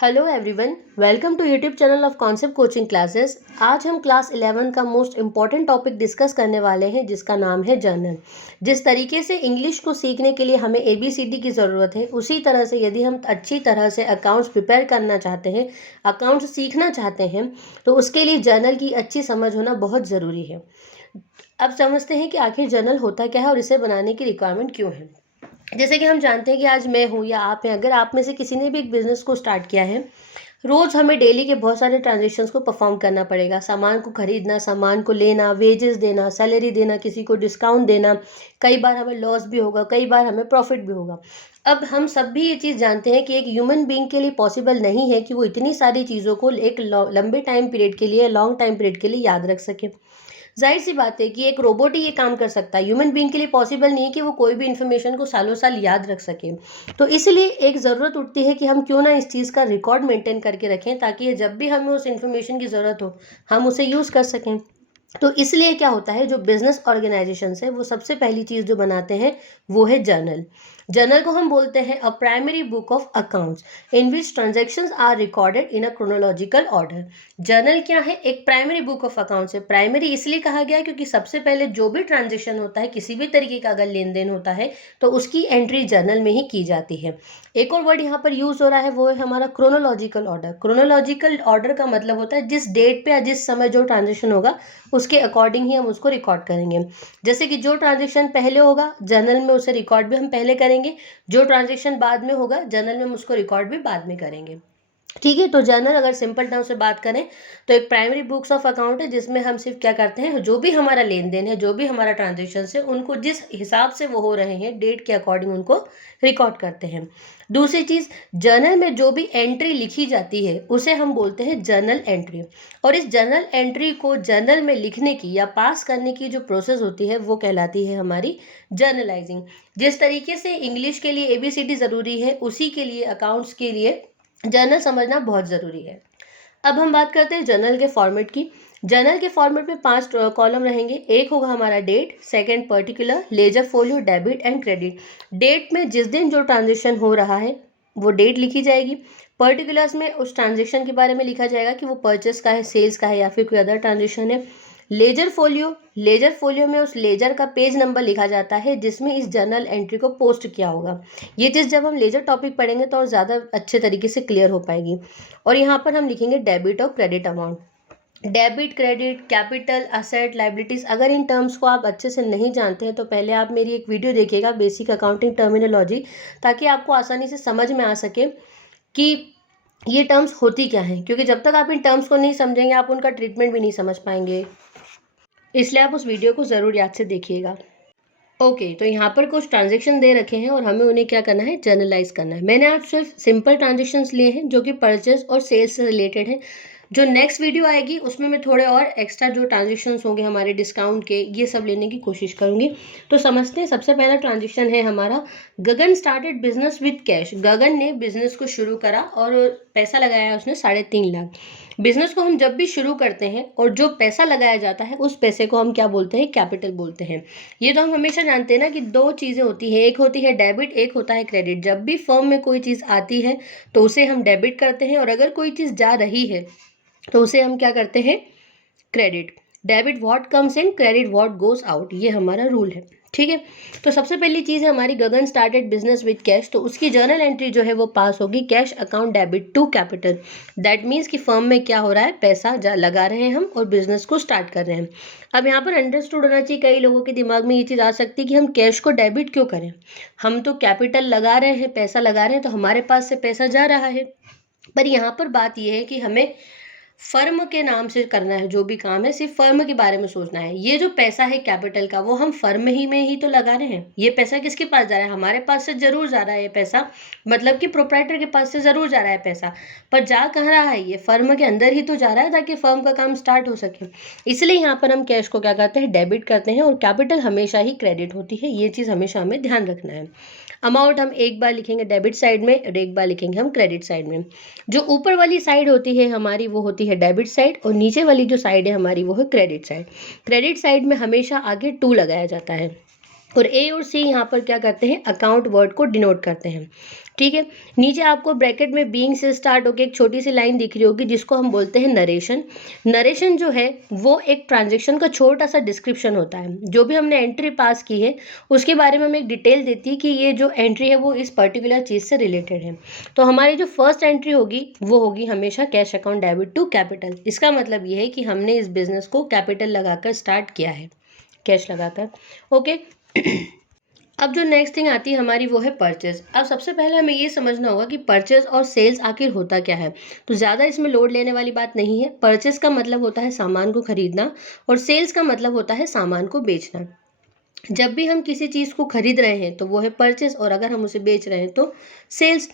Hello everyone, welcome to YouTube channel of concept coaching classes. आज हम class 11 का most important topic discuss करने वाले हैं जिसका नाम है जर्नल। जिस तरीके से इंग्लिश को सीखने के लिए हमें ABCD की ज़रूरत है, उसी तरह से यदि हम अच्छी तरह से अकाउंट्स प्रिपेयर करना चाहते हैं, अकाउंट्स सीखना चाहते हैं, तो उसके लिए जर्नल की अच्छी समझ होना बहुत ज़रूरी है। अब समझते हैं कि आखिर जर्नल होता क्या है और इसे बनाने की रिक्वायरमेंट क्यों है। जैसे कि हम जानते हैं कि आज मैं हूँ या आप हैं, अगर आप में से किसी ने भी एक बिज़नेस को स्टार्ट किया है, रोज़ हमें डेली के बहुत सारे ट्रांजेक्शन्स को परफॉर्म करना पड़ेगा। सामान को खरीदना, सामान को लेना, वेजेस देना, सैलरी देना, किसी को डिस्काउंट देना। कई बार हमें लॉस भी होगा, कई बार हमें प्रॉफिट भी होगा। अब हम सब भी ये चीज़ जानते हैं कि एक ह्यूमन बीइंग के लिए पॉसिबल नहीं है कि वो इतनी सारी चीज़ों को एक लंबे टाइम पीरियड के लिए, लॉन्ग टाइम पीरियड के लिए याद रख सके। जाहिर सी बात है कि एक रोबोट ही ये काम कर सकता है। ह्यूमन बीइंग के लिए पॉसिबल नहीं है कि वो कोई भी इन्फॉर्मेशन को सालों साल याद रख सके। तो इसलिए एक ज़रूरत उठती है कि हम क्यों ना इस चीज़ का रिकॉर्ड मेंटेन करके रखें, ताकि जब भी हमें उस इन्फॉर्मेशन की ज़रूरत हो, हम उसे यूज़ कर सकें। तो इसलिए क्या होता है, जो बिजनेस ऑर्गेनाइजेशंस है वो सबसे पहली चीज़ जो बनाते हैं वो है जर्नल। जर्नल को हम बोलते हैं a primary book of accounts in which transactions are recorded in a chronological order. Journal क्या है? एक प्राइमरी बुक ऑफ अकाउंट्स है। प्राइमरी इसलिए कहा गया क्योंकि सबसे पहले जो भी ट्रांजेक्शन होता है, किसी भी तरीके का अगर लेन देन होता है, तो उसकी एंट्री जर्नल में ही की जाती है। एक और वर्ड यहाँ पर यूज हो रहा है, वो है हमारा क्रोनोलॉजिकल ऑर्डर। क्रोनोलॉजिकल ऑर्डर का मतलब होता है जिस डेट पे या जिस समय जो ट्रांजेक्शन होगा उसके अकॉर्डिंग ही हम उसको रिकॉर्ड करेंगे। जैसे कि जो ट्रांजेक्शन पहले होगा जर्नल में उसे रिकॉर्ड भी हम पहले करेंगे, जो ट्रांजेक्शन बाद में होगा जर्नल में हम उसको रिकॉर्ड भी बाद में करेंगे। ठीक है, तो जर्नल अगर सिंपल टर्म से बात करें तो एक प्राइमरी बुक्स ऑफ अकाउंट है जिसमें हम सिर्फ क्या करते हैं, जो भी हमारा लेन देन है, जो भी हमारा ट्रांजेक्शन है, उनको जिस हिसाब से वो हो रहे हैं डेट के अकॉर्डिंग उनको रिकॉर्ड करते हैं। दूसरी चीज़, जर्नल में जो भी एंट्री लिखी जाती है उसे हम बोलते हैं जर्नल एंट्री। और इस जर्नल एंट्री को जर्नल में लिखने की या पास करने की जो प्रोसेस होती है वो कहलाती है हमारी जर्नलाइजिंग। जिस तरीके से इंग्लिश के लिए ABCD ज़रूरी है, उसी के लिए अकाउंट्स के लिए जर्नल समझना बहुत ज़रूरी है। अब हम बात करते हैं जर्नल के फॉर्मेट की। जर्नल के फॉर्मेट में 5 कॉलम रहेंगे। एक होगा हमारा date, second particular, ledger folio, debit and credit. Date में जिस दिन जो ट्रांजेक्शन हो रहा है वो डेट लिखी जाएगी। पर्टिकुलर्स में उस ट्रांजेक्शन के बारे में लिखा जाएगा कि वो परचेस का है, सेल्स का है या फिर कोई अदर ट्रांजेक्शन है। लेजर फोलियो में उस लेजर का पेज नंबर लिखा जाता है जिसमें इस जर्नल एंट्री को पोस्ट किया होगा। ये चीज़ जब हम लेजर टॉपिक पढ़ेंगे तो और ज़्यादा अच्छे तरीके से क्लियर हो पाएगी। और यहाँ पर हम लिखेंगे डेबिट और credit amount. Debit, credit, capital, asset, liabilities, अगर इन टर्म्स को आप अच्छे से नहीं जानते हैं तो पहले आप मेरी एक वीडियो देखिएगा, बेसिक अकाउंटिंग टर्मिनोलॉजी, ताकि आपको आसानी से समझ में आ सके कि ये टर्म्स होती क्या हैं। क्योंकि जब तक आप इन टर्म्स को नहीं समझेंगे आप उनका ट्रीटमेंट भी नहीं समझ पाएंगे, इसलिए आप उस वीडियो को ज़रूर याद से देखिएगा। ओके, तो यहाँ पर कुछ ट्रांजेक्शन दे रखे हैं और हमें उन्हें क्या करना है, जर्नलाइज करना है। मैंने आज सिर्फ सिंपल ट्रांजेक्शन्स लिए हैं जो कि परचेज और सेल्स से रिलेटेड है। जो नेक्स्ट वीडियो आएगी उसमें मैं थोड़े और एक्स्ट्रा जो ट्रांजेक्शन्स होंगे हमारे डिस्काउंट के, ये सब लेने की कोशिश करूँगी। तो समझते हैं, सबसे पहला ट्रांजेक्शन है हमारा, गगन स्टार्टेड बिजनेस विद कैश। गगन ने बिजनेस को शुरू करा और पैसा लगाया उसने 3.5 लाख। बिजनेस को हम जब भी शुरू करते हैं और जो पैसा लगाया जाता है उस पैसे को हम क्या बोलते हैं, कैपिटल बोलते हैं। ये तो हम हमेशा जानते हैं ना कि दो चीज़ें होती हैं, एक होती है डेबिट, एक होता है क्रेडिट। जब भी फर्म में कोई चीज़ आती है तो उसे हम डेबिट करते हैं, और अगर कोई चीज़ जा रही है तो उसे हम क्या करते हैं, credit. Debit what comes in, credit what goes out, ये हमारा रूल है। ठीक है, तो सबसे पहली चीज़ है हमारी, Gagan started business with cash. तो उसकी जर्नल एंट्री जो है वो पास होगी, cash account debit to capital. That means कि फर्म में क्या हो रहा है, पैसा लगा रहे हैं हम और बिजनेस को स्टार्ट कर रहे हैं। अब यहाँ पर अंडरस्टूड होना चाहिए, कई लोगों के दिमाग में ये चीज़ आ सकती है कि हम कैश को डेबिट क्यों करें, हम तो कैपिटल लगा रहे हैं, पैसा लगा रहे हैं, तो हमारे पास से पैसा जा रहा है। पर यहाँ पर बात यह है कि हमें फर्म के नाम से करना है, जो भी काम है सिर्फ फर्म के बारे में सोचना है। ये जो पैसा है कैपिटल का, वो हम फर्म ही में ही तो लगा रहे हैं। ये पैसा किसके पास जा रहा है, हमारे पास से जरूर जा रहा है ये पैसा, मतलब कि प्रोप्राइटर के पास से जरूर जा रहा है पैसा, पर जा कहाँ रहा है, ये फर्म के अंदर ही तो जा रहा है ताकि फर्म का काम स्टार्ट हो सके। इसलिए यहाँ पर हम कैश को क्या करते हैं, डेबिट करते हैं, और कैपिटल हमेशा ही क्रेडिट होती है। ये चीज़ हमेशा हमें ध्यान रखना है। अमाउंट हम एक बार लिखेंगे डेबिट साइड में और एक बार लिखेंगे हम क्रेडिट साइड में। जो ऊपर वाली साइड होती है हमारी वो होती है डेबिट साइड, और नीचे वाली जो साइड है हमारी वो है क्रेडिट साइड। क्रेडिट साइड में हमेशा आगे टू लगाया जाता है। और ए और सी यहाँ पर क्या करते हैं, अकाउंट वर्ड को डिनोट करते हैं। ठीक है, नीचे आपको ब्रैकेट में बीइंग से स्टार्ट होकर एक छोटी सी लाइन दिख रही होगी जिसको हम बोलते हैं नरेशन। नरेशन जो है वो एक ट्रांजेक्शन का छोटा सा डिस्क्रिप्शन होता है। जो भी हमने एंट्री पास की है उसके बारे में हमें एक डिटेल देती है कि ये जो एंट्री है वो इस पर्टिकुलर चीज़ से रिलेटेड है। तो हमारी जो फर्स्ट एंट्री होगी वो होगी हमेशा cash account debit to capital. इसका मतलब ये है कि हमने इस बिजनेस को कैपिटल लगाकर स्टार्ट किया है, कैश लगाकर। ओके अब जो नेक्स्ट थिंग आती है हमारी वो है परचेज। अब सबसे पहले हमें ये समझना होगा कि परचेज और सेल्स आखिर होता क्या है। तो ज़्यादा इसमें लोड लेने वाली बात नहीं है। परचेज का मतलब होता है सामान को खरीदना और सेल्स का मतलब होता है सामान को बेचना। जब भी हम किसी चीज़ को खरीद रहे हैं तो वो है परचेज, और अगर हम उसे बेच रहे हैं तो सेल्स।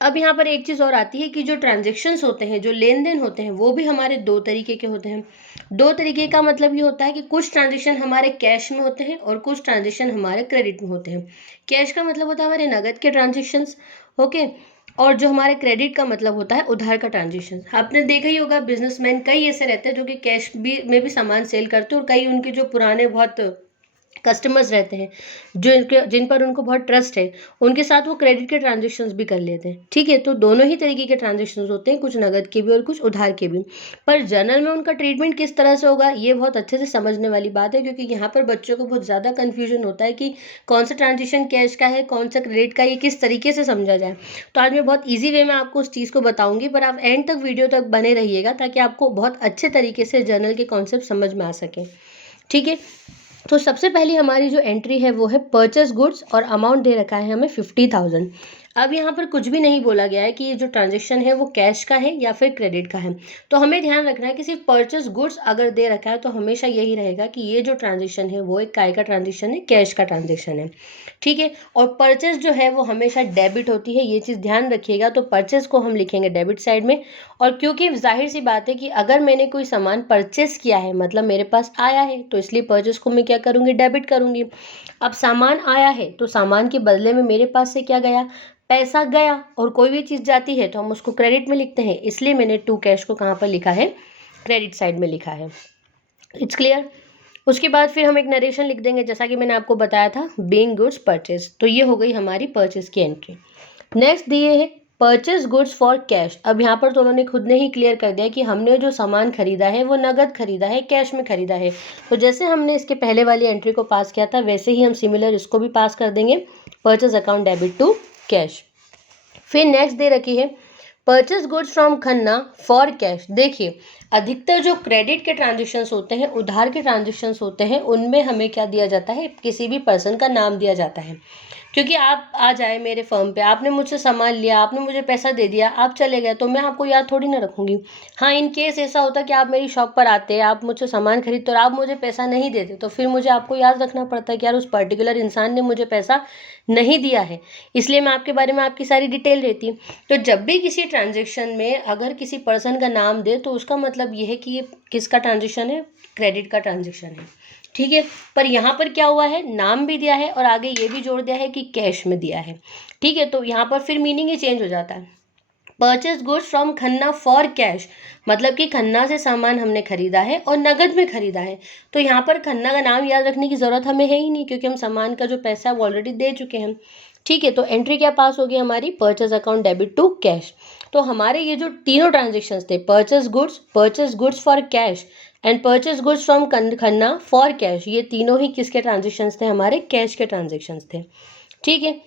अब यहाँ पर एक चीज़ और आती है कि जो ट्रांजेक्शन्स होते हैं, जो लेन देन होते हैं, वो भी हमारे दो तरीके के होते हैं। दो तरीके का मतलब ये होता है कि कुछ ट्रांजेक्शन हमारे कैश में होते हैं और कुछ ट्रांजेक्शन हमारे क्रेडिट में होते हैं। कैश का मतलब होता है हमारे नगद के ट्रांजेक्शन्स, ओके, और जो हमारे क्रेडिट का मतलब होता है उधार का ट्रांजेक्शन। आपने देखा ही होगा बिजनेसमैन कई ऐसे रहते हैं जो कि कैश भी में भी सामान सेल करते हैं, और कई उनके जो पुराने बहुत कस्टमर्स रहते हैं जो जिन पर उनको बहुत ट्रस्ट है, उनके साथ वो क्रेडिट के ट्रांजेक्शन्स भी कर लेते हैं। ठीक है, तो दोनों ही तरीके के ट्रांजेक्शन्स होते हैं, कुछ नगद के भी और कुछ उधार के भी। पर जनरल में उनका ट्रीटमेंट किस तरह से होगा ये बहुत अच्छे से समझने वाली बात है, क्योंकि यहाँ पर बच्चों को बहुत ज़्यादा कन्फ्यूजन होता है कि कौन सा ट्रांजेक्शन कैश का है, कौन सा क्रेडिट का, ये किस तरीके से समझा जाए। तो आज मैं बहुत ईजी वे में आपको उस चीज़ को बताऊँगी, पर आप एंड तक वीडियो तक बने रहिएगा ताकि आपको बहुत अच्छे तरीके से जर्नल के कॉन्सेप्ट समझ में आ सके। ठीक है, तो सबसे पहली हमारी जो एंट्री है वो है परचेस गुड्स, और अमाउंट दे रखा है हमें 50,000। अब यहाँ पर कुछ भी नहीं बोला गया है कि ये जो ट्रांजेक्शन है वो कैश का है या फिर क्रेडिट का है। तो हमें ध्यान रखना है कि सिर्फ परचेस गुड्स अगर दे रखा है तो हमेशा यही रहेगा कि ये जो ट्रांजेक्शन है वो एक काय का ट्रांजेक्शन है, कैश का ट्रांजेक्शन है। ठीक है, और परचेस जो है वो हमेशा डेबिट होती है, ये चीज़ ध्यान रखिएगा। तो परचेस को हम लिखेंगे डेबिट साइड में, और क्योंकि जाहिर सी बात है कि अगर मैंने कोई सामान परचेस किया है मतलब मेरे पास आया है, तो इसलिए परचेस को मैं क्या करूँगी, डेबिट करूँगी। अब सामान आया है तो सामान के बदले में मेरे पास से क्या गया, पैसा गया, और कोई भी चीज़ जाती है तो हम उसको क्रेडिट में लिखते हैं, इसलिए मैंने टू कैश को कहाँ पर लिखा है, क्रेडिट साइड में लिखा है। It's clear. उसके बाद फिर हम एक नरेशन लिख देंगे जैसा कि मैंने आपको बताया था, बीइंग गुड्स परचेज। तो ये हो गई हमारी परचेज की एंट्री। नेक्स्ट दिए है परचेज गुड्स फॉर कैश। अब यहाँ पर तो उन्होंने खुद ने ही क्लियर कर दिया कि हमने जो सामान खरीदा है वो नगद खरीदा है, कैश में खरीदा है। तो जैसे हमने इसके पहले वाली एंट्री को पास किया था वैसे ही हम सिमिलर इसको भी पास कर देंगे, purchase account debit to cash. फिर नेक्स्ट दे रखी है purchase goods from Khanna for cash. देखिए, अधिकतर जो क्रेडिट के ट्रांजेक्शन्स होते हैं, उधार के ट्रांजेक्शन्स होते हैं, उनमें हमें क्या दिया जाता है, किसी भी पर्सन का नाम दिया जाता है। क्योंकि आप आ जाए मेरे फर्म पे, आपने मुझसे सामान लिया, आपने मुझे पैसा दे दिया, आप चले गए, तो मैं आपको याद थोड़ी ना रखूंगी। हाँ, इन केस ऐसा होता कि आप मेरी शॉप पर आते, आप मुझसे सामान खरीदते और आप मुझे पैसा नहीं देते, तो फिर मुझे आपको याद रखना पड़ता है कि यार उस पर्टिकुलर इंसान ने मुझे पैसा नहीं दिया है, इसलिए मैं आपके बारे में आपकी सारी डिटेल रहती। तो जब भी किसी ट्रांजेक्शन में अगर किसी पर्सन का नाम दे तो उसका मतलब ये है कि ये किसका ट्रांजेक्शन है, क्रेडिट का ट्रांजेक्शन है। ठीक है, पर यहाँ पर क्या हुआ है, नाम भी दिया है और आगे ये भी जोड़ दिया है कि कैश में दिया है। ठीक है, तो यहाँ पर फिर मीनिंग ही चेंज हो जाता है। Purchase goods from Khanna for cash, मतलब कि खन्ना से सामान हमने खरीदा है और नगद में खरीदा है। तो यहाँ पर खन्ना का नाम याद रखने की ज़रूरत हमें है ही नहीं, क्योंकि हम सामान का जो पैसा है वो ऑलरेडी दे चुके हैं। ठीक है, तो एंट्री क्या पास होगी हमारी, purchase account debit to cash. तो हमारे ये जो तीनों ट्रांजेक्शन्स थे, purchase goods for cash and purchase goods from Khanna for cash, ये तीनों ही किसके ट्रांजेक्शन्स थे, हमारे कैश के ट्रांजेक्शन्स थे। ठीक है,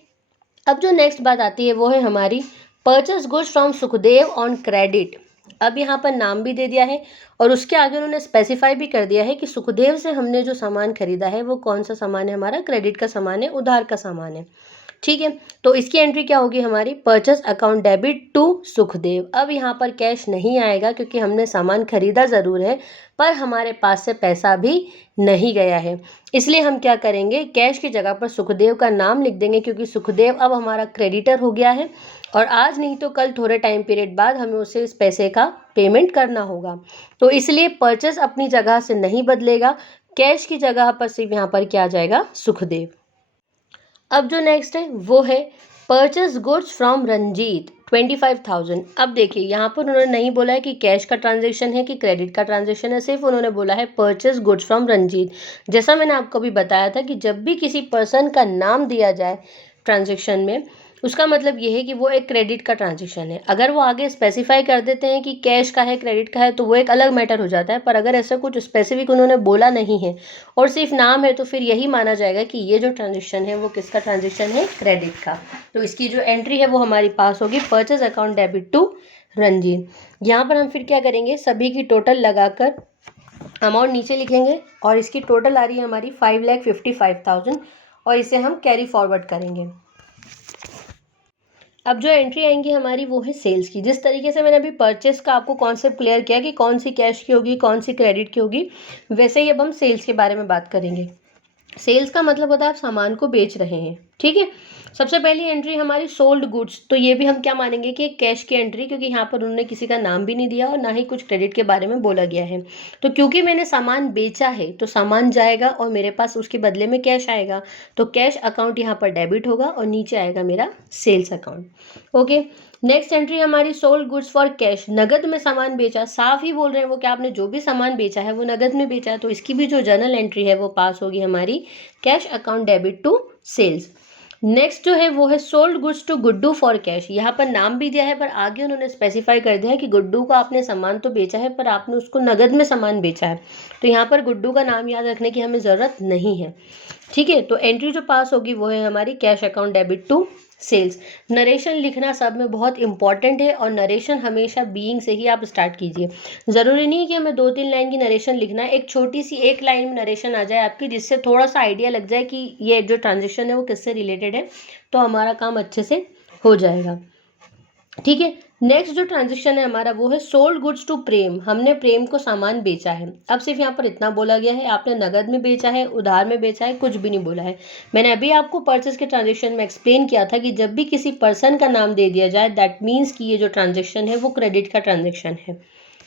अब जो नेक्स्ट बात आती है वो है हमारी purchase goods from Sukhdev on credit. अब यहाँ पर नाम भी दे दिया है और उसके आगे उन्होंने स्पेसिफाई भी कर दिया है कि सुखदेव से हमने जो सामान खरीदा है वो कौन सा सामान है, हमारा क्रेडिट का सामान है, उधार का सामान है। ठीक है, तो इसकी एंट्री क्या होगी हमारी, purchase account debit to Sukhdev. अब यहाँ पर कैश नहीं आएगा क्योंकि हमने सामान खरीदा ज़रूर है पर हमारे पास से पैसा भी नहीं गया है, इसलिए हम क्या करेंगे, कैश की जगह पर सुखदेव का नाम लिख देंगे, क्योंकि सुखदेव अब हमारा क्रेडिटर हो गया है और आज नहीं तो कल थोड़े टाइम पीरियड बाद हमें उसे इस पैसे का पेमेंट करना होगा। तो इसलिए परचेज अपनी जगह से नहीं बदलेगा, कैश की जगह पर सिर्फ यहाँ पर क्या आ जाएगा, सुखदेव। अब जो नेक्स्ट है वो है परचेज गुड्स फ्रॉम रंजीत। 25,000। अब देखिए यहाँ पर उन्होंने नहीं बोला है कि कैश का ट्रांजेक्शन है कि क्रेडिट का ट्रांजेक्शन है, सिर्फ उन्होंने बोला है परचेज गुड्स फ्रॉम रंजीत। जैसा मैंने आपको भी बताया था कि जब भी किसी पर्सन का नाम दिया जाए ट्रांजेक्शन में, उसका मतलब ये है कि वो एक क्रेडिट का ट्रांजेक्शन है। अगर वो आगे स्पेसिफाई कर देते हैं कि कैश का है, क्रेडिट का है, तो वो एक अलग मैटर हो जाता है। पर अगर ऐसा कुछ स्पेसिफिक उन्होंने बोला नहीं है और सिर्फ नाम है, तो फिर यही माना जाएगा कि ये जो ट्रांजेक्शन है वो किसका ट्रांजेक्शन है, क्रेडिट का। तो इसकी जो एंट्री है वो हमारी पास होगी, purchase account debit to Ranjit. यहाँ पर हम फिर क्या करेंगे, सभी की टोटल लगाकर अमाउंट नीचे लिखेंगे और इसकी टोटल आ रही है हमारी 5,55,000 और इसे हम कैरी फॉरवर्ड करेंगे। अब जो एंट्री आएंगी हमारी वो है सेल्स की। जिस तरीके से मैंने अभी परचेस का आपको कॉन्सेप्ट क्लियर किया कि कौन सी कैश की होगी, कौन सी क्रेडिट की होगी, वैसे ही अब हम सेल्स के बारे में बात करेंगे। सेल्स का मतलब होता है आप सामान को बेच रहे हैं, ठीक है। सबसे पहली एंट्री हमारी सोल्ड गुड्स, तो ये भी हम क्या मानेंगे कि एक कैश की एंट्री, क्योंकि यहाँ पर उन्होंने किसी का नाम भी नहीं दिया और ना ही कुछ क्रेडिट के बारे में बोला गया है। तो क्योंकि मैंने सामान बेचा है तो सामान जाएगा और मेरे पास उसके बदले में कैश आएगा, तो कैश अकाउंट यहाँ पर डेबिट होगा और नीचे आएगा मेरा sales account. Okay, next entry हमारी सोल्ड गुड्स फॉर कैश, नगद में सामान बेचा। साफ ही बोल रहे हैं वो कि आपने जो भी सामान बेचा है वो नगद में बेचा है, तो इसकी भी जो जर्नल एंट्री है वो पास होगी हमारी cash account debit to sales. Next जो है वो है sold goods to Guddu for cash. यहाँ पर नाम भी दिया है पर आगे उन्होंने स्पेसिफाई कर दिया है कि गुड्डू का आपने सामान तो बेचा है पर आपने उसको नगद में सामान बेचा है, तो यहाँ पर गुड्डू का नाम याद रखने की हमें ज़रूरत नहीं है, ठीक है। तो एंट्री जो पास होगी वो है हमारी cash account debit to sales. Narration लिखना सब में बहुत इंपॉर्टेंट है और नरेशन हमेशा बीइंग से ही आप स्टार्ट कीजिए। ज़रूरी नहीं है कि हमें 2-3 लाइन की नरेशन लिखना है, एक छोटी सी एक लाइन में नरेशन आ जाए आपकी, जिससे थोड़ा सा आइडिया लग जाए कि ये जो ट्रांजेक्शन है वो किससे रिलेटेड है, तो हमारा काम अच्छे से हो जाएगा, ठीक है। नेक्स्ट जो ट्रांजेक्शन है हमारा वो है सोल्ड गुड्स टू प्रेम। हमने प्रेम को सामान बेचा है। अब सिर्फ यहाँ पर इतना बोला गया है, आपने नगद में बेचा है, उधार में बेचा है, कुछ भी नहीं बोला है। मैंने अभी आपको परचेस के ट्रांजेक्शन में एक्सप्लेन किया था कि जब भी किसी पर्सन का नाम दे दिया जाए दैट मीन्स कि ये जो ट्रांजेक्शन है वो क्रेडिट का ट्रांजेक्शन है,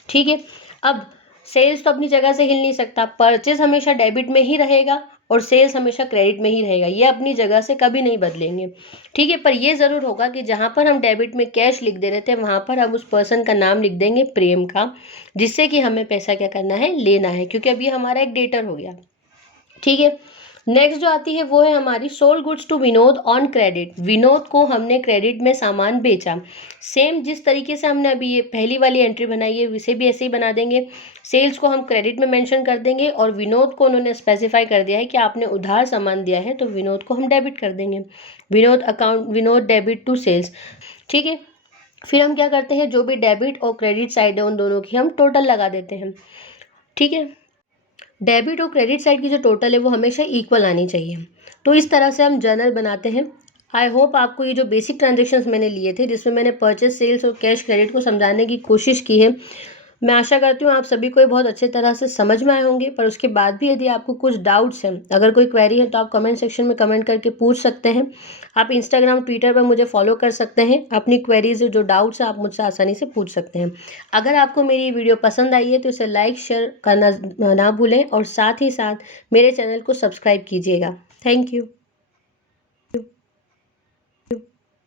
ठीक है। अब सेल्स तो अपनी जगह से हिल नहीं सकता, परचेस हमेशा डेबिट में ही रहेगा और सेल्स हमेशा क्रेडिट में ही रहेगा, ये अपनी जगह से कभी नहीं बदलेंगे, ठीक है। पर ये ज़रूर होगा कि जहाँ पर हम डेबिट में कैश लिख दे रहे थे वहाँ पर हम उस पर्सन का नाम लिख देंगे प्रेम का, जिससे कि हमें पैसा क्या करना है, लेना है, क्योंकि अब ये हमारा एक डेटर हो गया, ठीक है। नेक्स्ट जो आती है वो है हमारी sold goods to Vinod on credit. Vinod को हमने क्रेडिट में सामान बेचा। सेम जिस तरीके से हमने अभी ये पहली वाली एंट्री बनाई है इसे भी ऐसे ही बना देंगे। सेल्स को हम क्रेडिट में मेंशन कर देंगे और विनोद को उन्होंने स्पेसिफाई कर दिया है कि आपने उधार सामान दिया है, तो विनोद को हम डेबिट कर देंगे, Vinod account Vinod debit to sales, ठीक है। फिर हम क्या करते हैं, जो भी डेबिट और क्रेडिट साइड है उन दोनों की हम टोटल लगा देते हैं, ठीक है। डेबिट और क्रेडिट साइड की जो टोटल है वो हमेशा इक्वल आनी चाहिए। तो इस तरह से हम जर्नल बनाते हैं। आई होप आपको ये जो बेसिक ट्रांजेक्शन्स मैंने लिए थे, जिसमें मैंने परचेस, सेल्स और कैश क्रेडिट को समझाने की कोशिश की है, मैं आशा करती हूँ आप सभी को ये बहुत अच्छे तरह से समझ में आए होंगे। पर उसके बाद भी यदि आपको कुछ डाउट्स हैं, अगर कोई क्वेरी है, तो आप कमेंट सेक्शन में कमेंट करके पूछ सकते हैं। आप इंस्टाग्राम, ट्विटर पर मुझे फॉलो कर सकते हैं। अपनी क्वेरीज जो डाउट्स हैं आप मुझसे आसानी से पूछ सकते हैं। अगर आपको मेरी वीडियो पसंद आई है तो इसे लाइक शेयर करना ना भूलें और साथ ही साथ मेरे चैनल को सब्सक्राइब कीजिएगा। Thank you.